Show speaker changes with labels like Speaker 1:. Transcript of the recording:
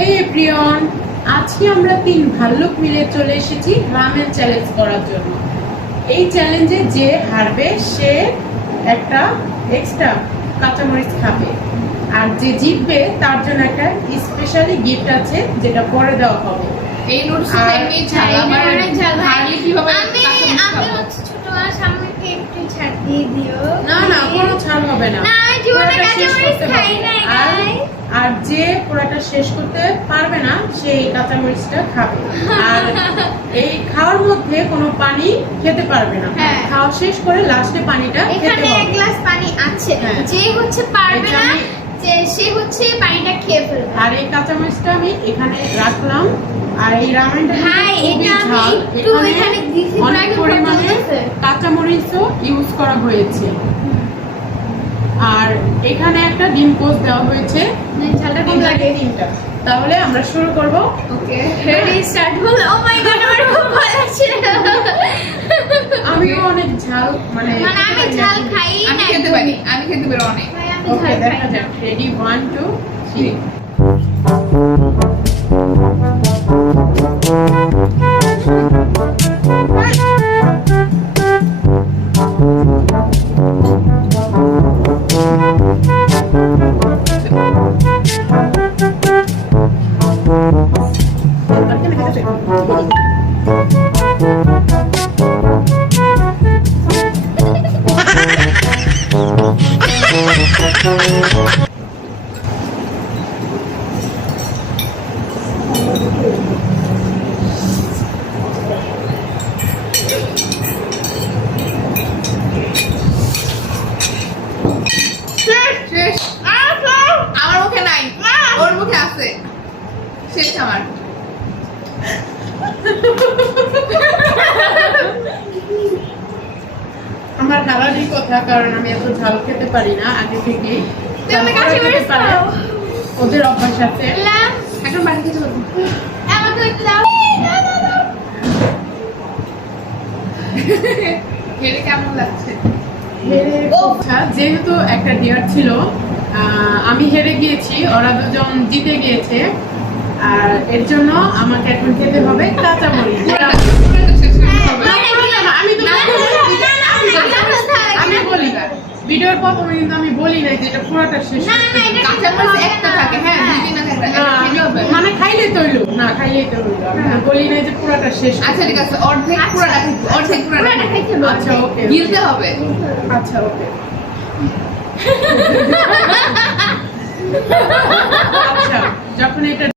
Speaker 1: এই প্রিয়ন আজকে আমরা তিন ভাল্লুক মিলে চলে এসেছি রামেন চ্যালেঞ্জ করার জন্য। এই চ্যালেঞ্জে যে হারবে সে একটা এক্সট্রা কাঁচামরিচ খাবে। আর যে জিতবে তার জন্য একটা স্পেশালি গিফট আছে যেটা পরে দেওয়া হবে।
Speaker 2: এই
Speaker 1: আর
Speaker 3: ভাই।
Speaker 2: হারলে কীভাবে
Speaker 3: আমি আমি হচ্ছে ছোট মাছ আমাকে একটু ছাড় দিয়ে দিও।
Speaker 1: না না কোনো ছাড় হবে না।
Speaker 3: না, জীবনে কাঁচামরিচ খাই
Speaker 1: হবে। আর যে পুরোটা শেষ করতে পারবে না সেই কাঁচামরিচটা খাবে। আর এই খাওয়ার মধ্যে কোনো পানি খেতে পারবে না।
Speaker 3: হ্যাঁ।
Speaker 1: খাওয়া শেষ করে লাস্টে পানিটা
Speaker 3: এখানে এক গ্লাস পানি আছে।
Speaker 1: হ্যাঁ।
Speaker 3: যে হচ্ছে পারবে না যে সে হচ্ছে পানিটা খেয়ে ফেলবে।
Speaker 1: আর এই কাঁচামরিচটা আমি এখানে রাখলাম। আর এই
Speaker 3: দিছি,
Speaker 1: অনেক পরিমাণে। কাঁচামরিচও ইউজ করা হয়েছে। আর এখানে একটা ডিম পোস্ট দেওয়া হয়েছে।
Speaker 3: মানে ঝালটা কম লাগে।
Speaker 1: ডিমটা। তাহলে আমরা শুরু করব।
Speaker 2: ওকে।
Speaker 3: রেডি স্টার্ট হল? ও মাই গড আমার খুব ভালো লাগছে।
Speaker 1: আমিও অনেক ঝাল মানে
Speaker 3: মানে আমি ঝাল খাই না আমি
Speaker 2: খেতে পারি আমি খেতে পারি অনেক।
Speaker 1: ওকে দেখা যাক। রেডি 1 2
Speaker 2: 3 আমার মুখে নাই। ওর মুখে আছে। শেষ আমার।
Speaker 1: কথা কারণ আমি এত ঝাল খেতে পারি না আগে ওদের অভ্যাস আছে।
Speaker 2: এখন বাড়ি কেমন লাগছে?
Speaker 1: আচ্ছা, যেহেতু একটা ডিয়ার ছিল আহ, আমি হেরে গিয়েছি ওরা দুজন জিতে গিয়েছে। আর এর জন্য আমাকে এখন খেতে হবে কাঁচামরিচ
Speaker 2: শেষ করতে হবে
Speaker 1: না, না, না, না, আমি তো
Speaker 3: না,
Speaker 1: বলি
Speaker 3: না,
Speaker 1: না,
Speaker 3: না, না,
Speaker 1: আমি
Speaker 3: না,
Speaker 1: বলি
Speaker 3: না,
Speaker 1: না,
Speaker 3: না, না,
Speaker 1: আমি
Speaker 3: না,
Speaker 1: বলি না ভিডিওর প্রথমে কিন্তু আমি বলি না যে এটা পুরোটা শেষ।
Speaker 3: না, না, এটা
Speaker 2: কাঁচামরিচ
Speaker 3: হবে
Speaker 2: একটা থাকে হ্যাঁ হবে
Speaker 1: মানে খাইলে তৈল না খাইলেই তৈল আমি বলি না যে পুরোটা শেষ।
Speaker 2: আচ্ছা ঠিক আছে অর্ধেক
Speaker 3: আচ্ছা।
Speaker 2: পুরোটা অর্ধেক পুরোটা খাইতে
Speaker 1: আচ্ছা ওকে।
Speaker 2: গিলতে হবে।
Speaker 1: আচ্ছা ওকে। আচ্ছা যখন এটা